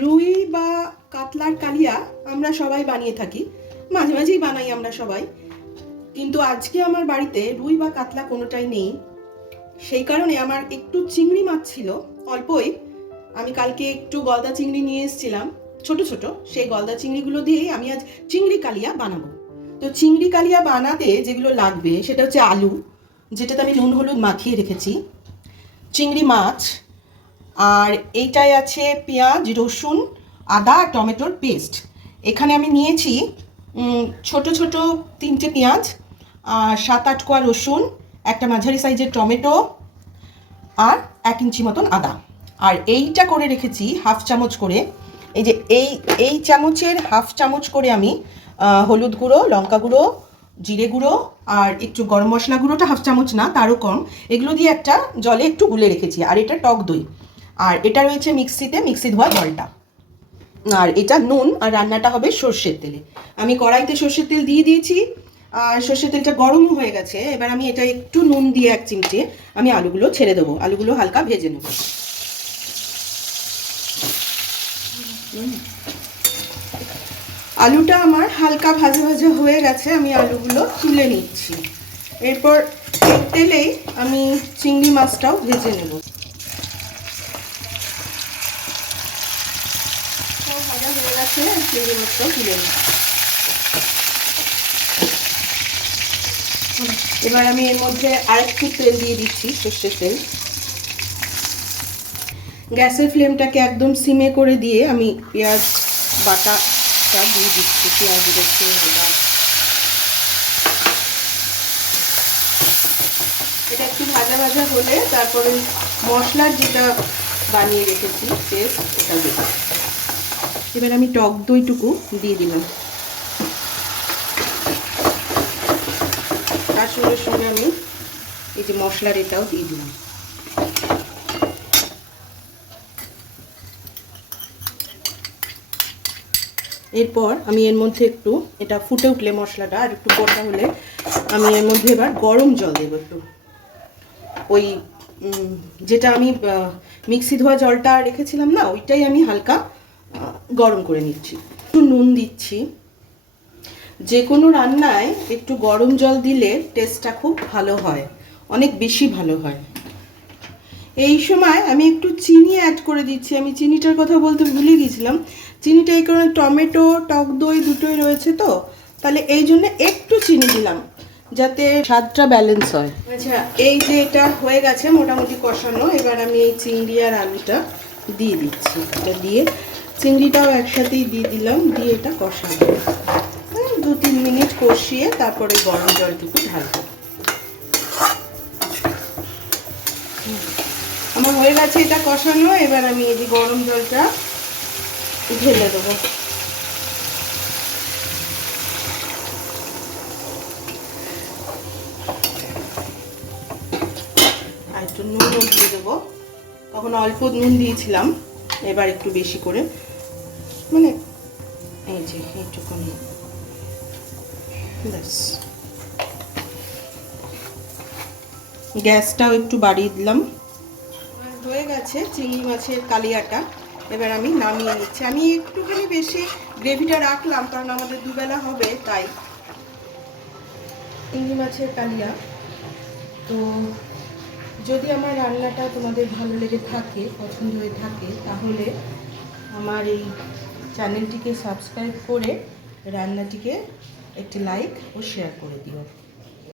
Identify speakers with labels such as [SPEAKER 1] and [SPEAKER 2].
[SPEAKER 1] রুই বা কাতলার কালিয়া আমরা সবাই বানিয়ে থাকি। মাঝে মাঝেই বানাই আমরা সবাই। কিন্তু আজকে আমার বাড়িতে রুই বা কাতলা কোনোটাই নেই। সেই কারণে আমার একটু চিংড়ি মাছ ছিল, অল্পই। আমি কালকে একটু গলদা চিংড়ি নিয়ে এসেছিলাম, ছোট ছোট। সেই গলদা চিংড়িগুলো দিয়েই আমি আজ চিংড়ি কালিয়া বানাবো। তো চিংড়ি কালিয়া বানাতে যেগুলো লাগবে, সেটা হচ্ছে আলু, যেটাতে আমি নুন, হলুদ মাখিয়ে রেখেছি। চিংড়ি মাছ আর এইটাই আছে পেঁয়াজ, রসুন, আদা আর টমেটোর পেস্ট। এখানে আমি নিয়েছি ছোট ছোট তিনটে পেঁয়াজ সাত আট কোয়া রসুন, একটা মাঝারি সাইজের টমেটো, আর এক ইঞ্চি মতন আদা। আর এইটা করে রেখেছি হাফ চামচ করে। এই যে এই এই চামচের হাফ চামচ করে আমি হলুদ গুঁড়ো, লঙ্কা গুঁড়ো, জিরে গুঁড়ো, আর একটু গরম মশলা গুঁড়োটা হাফ চামচ না, তারও কম। এগুলো দিয়ে একটা জলে একটু গুলে রেখেছি, আর এটা টক দই। আর এটা রয়েছে মিক্সিতে মিক্সি ধোয়া জলটা আর এটা নুন, আর রান্নাটা হবে সর্ষের তেলে। আমি কড়াইতে সর্ষের তেল দিয়ে দিয়েছি, আর সর্ষের তেলটা গরমও হয়ে গেছে। এবার আমি এটা একটু নুন দিয়ে এক চিমটে আমি আলুগুলো ছেড়ে দেবো। আলুগুলো হালকা ভেজে নেব। আলুটা আমার হালকা ভাজা ভাজা হয়ে গেছে, আমি আলুগুলো তুলে নিচ্ছি। এরপর তেলেই আমি চিংড়ি মাছটাও ভেজে নেব। গেছে চিংড়ি তুলে নিই এবার আমি এর মধ্যে আরেকটু তেল দিয়ে দিচ্ছি সর্ষের তেল। গ্যাসের ফ্লেমটাকে একদম সিমে করে দিয়ে আমি পেঁয়াজ বাটাটা দিয়ে দিচ্ছি পেঁয়াজ আদা এটা একটু ভাজা ভাজা হলে তারপরে মশলার যেটা বানিয়ে রেখেছি, পেস্ট, ওটা দেবো এবার আমি টক দইটুকু দিয়ে দিলাম। তার সঙ্গে সঙ্গে আমি এই যে মশলার এটাও দিয়ে দিলাম। এরপর আমি এর মধ্যে একটু, এটা ফুটে উঠলে মশলাটা, আর একটু গোটা হলে আমি এর মধ্যে এবার গরম জল দেবো একটু। ওই যেটা আমি মিক্সি ধোয়া জলটা রেখেছিলাম না, ওইটাই আমি হালকা গরম করে নিচ্ছি। একটু নুন দিচ্ছি। যে কোনো রান্নায় একটু গরম জল দিলে টেস্টটা খুব ভালো হয়। অনেক বেশি ভালো হয়। এই সময় আমি একটু চিনি অ্যাড করে দিচ্ছি। আমি চিনিটার কথা বলতে ভুলে গিয়েছিলাম চিনিটা এই কারণে টমেটো, টক দই দুটোই রয়েছে তো। তাহলে এই জন্য একটু চিনি দিলাম, যাতে স্বাদটা ব্যালেন্স হয়। আচ্ছা এই যে এটা হয়ে গেছে মোটামুটি কষানো, এবার আমি এই চিংড়ি আর আলুটা দিয়ে দিচ্ছি। এটা দিয়ে চিংড়িটাও একসাথেই দিয়ে দিলাম, দিয়ে এটা কষানো এই দু তিন মিনিট কষিয়ে তারপরে গরম জলটুকু ঢালবো। আমার হয়ে গেছে এটা কষানো, এবার আমি এই যে গরম জলটা ঢেলে দেবো। আর একটু নুনও দিয়ে দেবো। তখন অল্প নুন দিয়েছিলাম, এবার একটু বেশি করে। মানে এই যে এইটুকুনি। ব্যাস। গ্যাসটাও একটু বাড়িয়ে দিলাম। হয়ে গেছে চিংড়ি মাছের কালিয়াটা। এবার আমি নামিয়ে নিচ্ছি। আমি একটুখানি বেশি গ্রেভিটা রাখলাম কারণ আমাদের দুবেলা হবে তাই। চিংড়ি মাছের কালিয়া। তো যদি আমার রান্নাটা তোমাদের ভালো লেগে থাকে পছন্দ হয়ে থাকে তাহলে আমার এই চ্যানেলটিকে সাবস্ক্রাইব করে রান্নাটিকে একটি লাইক ও শেয়ার করে দিও।